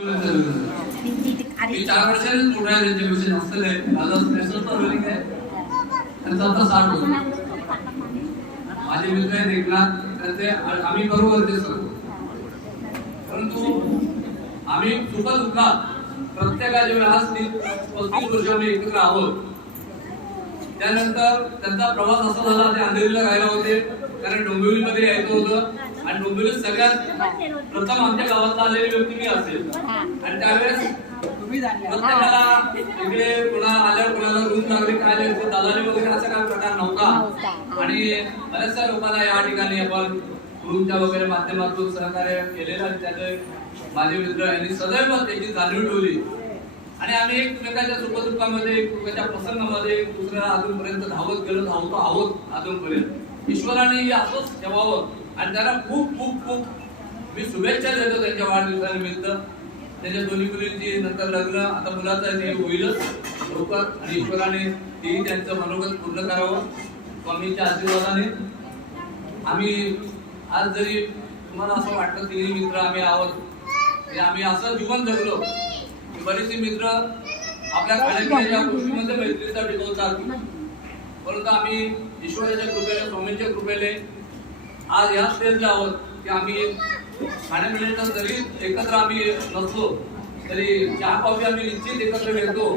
मी 4 वर्षांनी मोठा आहे त्यांच्यापेक्षा जास्त नाही. माझा स्पेशल तर रनिंग आहे त्यांचा आता 60 होतो. माझे मित्र आहेत एकनाथ त्यांचे आम्ही बरोबर तेच करतो. परंतु आम्ही चुका प्रत्येकाच्या वेळेस आज 35 वर्ष आम्ही एकत्र आहोत. त्यानंतर त्यांचा प्रवास असा झाला ते अंधेरीला राहायला होते कारण डोंबिवलीमध्ये यायचं होतं आणि डोंबिवलीत सगळ्यात प्रथम आमच्या गावातला आलेली व्यक्ती मी असेल आणि त्यावेळेस प्रत्येकाला इकडे कोणा आल्यावर कोणाला रूम लागले काय दलाली वगैरे असा काही प्रकार नव्हता आणि बऱ्याचशा लोकांना या ठिकाणी आपण रूमच्या वगैरे माध्यमातून सहकार्य केलेलं आणि त्याचे माझे मित्र यांनी सदैव त्याची जाणीव ठेवली आणि आम्ही एकमेकाच्या सुखदुःखामध्ये एकमेकाच्या प्रसंगामध्ये दुसऱ्याला अजूनपर्यंत धावत गेलो आहोत अजूनपर्यंत. ईश्वराने असंच ठेवावं आणि त्यांना खूप खूप खूप मी शुभेच्छा देतो त्यांच्या वाढदिवसानिमित्त. त्यांच्या दोन्ही मुलींची नंतर लग्न आता मुलाचं हे होईलच लवकर आणि ईश्वराने तेही त्यांचं मनोगत पूर्ण करावं स्वामींच्या आशीर्वादाने. आम्ही आज जरी तुम्हाला असं वाटतं तिन्ही मित्र आम्ही आहोत आम्ही असं जीवन जगलो की बरेचसे मित्र आपल्या खाण्यापिण्याच्या गोष्टीमध्ये मैत्रीचा टिकवतात परंतु आम्ही ईश्वराच्या कृपेने स्वामींच्या कृपेने आज या स्टेजला आहोत की आम्ही खाण्यापिण्याचा जरी एकत्र आम्ही नसतो तरी चहा कॉफी आम्ही निश्चित एकत्र घेतो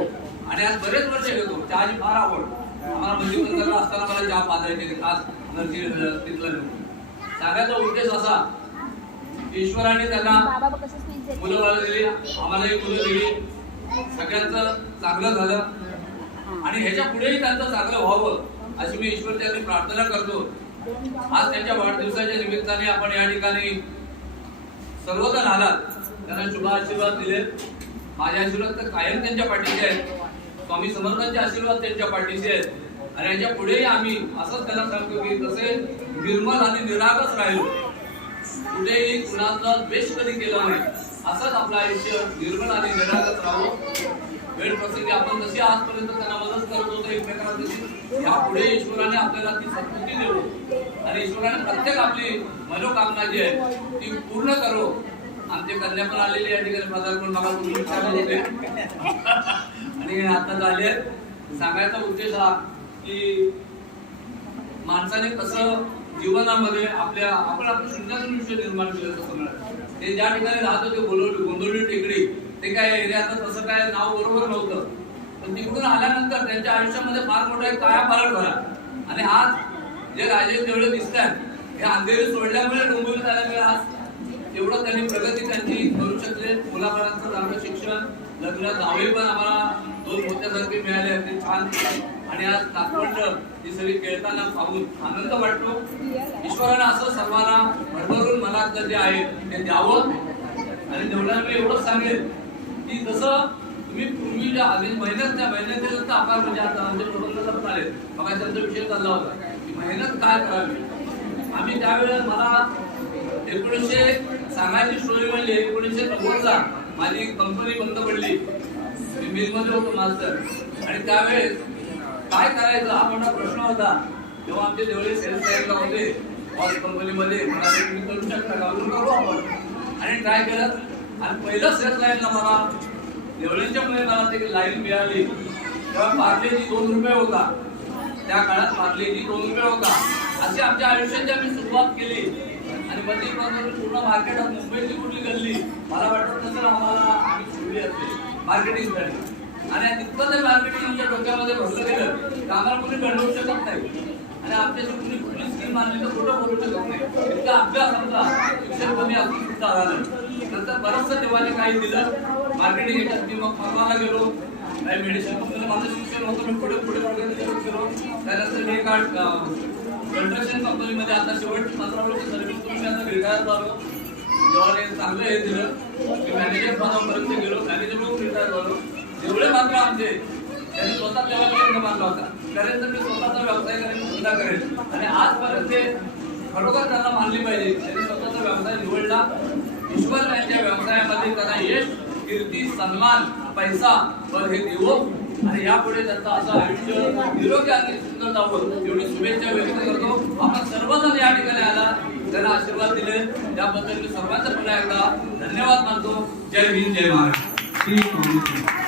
आणि आज बरेच वर्ष घेतो. चहाची फार आवड आम्हाला म्हणजे असताना मला चहा पाजायचे खास नरसी तिथलं सांगायचा उद्देश असा ईश्वराने त्यांना मुलं बाळ दिली आम्हालाही मुलं दिली सगळ्यांचं चांगलं झालं आणि ह्याच्या पुढेही त्यांचं चांगलं व्हावं अशी मी ईश्वरच्यानी प्रार्थना करतो. आज त्यांच्या वाढदिवसाच्या निमित्ताने आपण या ठिकाणी सर्वजण आलात त्यांना शुभ आशीर्वाद दिले. माझे आशीर्वाद तर कायम त्यांच्या पाठीचे आहेत. स्वामी समर्थांचे आशीर्वाद त्यांच्या पाठीचे आहेत आणि याच्या पुढेही आम्ही असंच त्यांना सांगतो की जसे निर्मल आणि निरागस राहिलो कुठेही कुणाचा द्वेष कधी केला नाही असंच आपलं आयुष्य निर्मळ आणि निरागस राहावं. वेळ प्रसंगी आपण जशी आजपर्यंत त्यांना मदत करत होतो एकमेकांना तशी यापुढे ईश्वराने आपल्याला ती सद्बुद्धी देऊ आणि ईश्वराने प्रत्येक आपली मनोकामना जी आहे ती पूर्ण करो. आमचे कन्या पण आलेली या ठिकाणी बाजार करून मला तुम्ही विचारत होते आणि आता झाले. सांगायचा उद्देश हा की माणसाने कसं जीवनामध्ये आपण आपलं शून्यातून विषय निर्माण केलं तसं मिळालं. ते ज्या ठिकाणी राहत होते गोंदवली टेकडी ते काय एरियाचं तसं काय नाव बरोबर नव्हतं पण तिकडून आल्यानंतर त्यांच्या आयुष्यामध्ये फार मोठा एक कायापालट झाला आणि आज जे राजे तेवढे दिसतात हे अंधेरी सोडल्यामुळे डोंबिवलीत आल्यामुळे आज एवढं त्यांनी प्रगती त्यांची करू शकले. मुलाबाळांचं चांगलं शिक्षण लग्न जावई पण आम्हाला 2 मोठ्यासारखे मिळाले अगदी छान आणि आज नागपंड ही सगळी खेळताना पाहून आनंद वाटतो. ईश्वराने असं सर्वांना भरभरून मनातलं जे आहे ते द्यावं आणि तेवढ्या मी एवढंच सांगेन की जसं तुम्ही पूर्वी ज्या मेहनत आकार म्हणजे आता आमच्या प्रबंधाला पण आले बघा त्यांचा विषय चालला होता की मेहनत काय करावी. आम्ही त्यावेळेस मला 1900 सांगायची स्टोरी म्हणजे 1990ला माझी कंपनी बंद पडली. मी मिलमध्ये होतो मास्टर आणि त्यावेळेस काय करायचं हा मोठा प्रश्न होता. तेव्हा आमचे जेवढे सेल्स साईडला होते ऑल कंपनीमध्ये तुम्ही करू शकता का करू आपण आणि ट्राय केलं आणि पहिलं सेल्स लाईनला मला देवळींच्या मुळे मला ते लाईन मिळाली तेव्हा पार्लेजी 2 रुपये होता. त्या काळात पार्लेजी 2 रुपये होता. अशी आमच्या आयुष्याची आम्ही सुरुवात केली आणि मध्ये पूर्ण मार्केटात मुंबईची कुठली गल्ली मला वाटत तसं आम्हाला आम्ही सोडली असते मार्केटिंगसाठी आणि तितकं ते मार्केटिंग आमच्या डोक्यामध्ये भरलं गेलं तर आम्हाला कुणी घडवू शकत नाही आणि आमच्याशी कुठली स्कीम आणली तर कुठं बोलू शकत नाही. इतका अभ्यास आमचा शिक्षण कमी असून सुद्धा झालं. नंतर बरंचसं देवाने काही दिलं मार्केटिंग याच्यात मी मग फॉर्माला गेलो काही मेडिसिन कंपनीला माझं शिक्षण होतं मी पुढे गेलो. त्यानंतर मी एका कंस्ट्रक्शन कंपनीमध्ये आता शेवटची 15 वर्ष सर्व्हिस करून मी आता रिटायर झालो. देवाने चांगलं हे दिलं मी मॅनेजर पदापर्यंत गेलो मॅनेजर म्हणून रिटायर झालो. एवढे मात्र आमचे त्यांनी स्वतः तेव्हा मानला होता करेल तर मी स्वतःचा व्यवसाय करेन धंदा करेल आणि आजपर्यंत ते खरोखर त्यांना मानली पाहिजे. त्यांनी स्वतःचा व्यवसाय निवडला. ईश्वर त्यांच्या व्यवसायामध्ये त्यांना यश कीर्ती सन्मान पैसा वर हे देवो आणि यापुढे त्यांचं असं आयुष्य निरोगी आणि सुंदर जावं एवढी शुभेच्छा व्यक्त करतो. आपण सर्वजण या ठिकाणी आला त्यांना आशीर्वाद दिले त्याबद्दल मी सर्वांचा पुन्हा एकदा धन्यवाद मानतो. जय भीम जय महाराष्ट्र.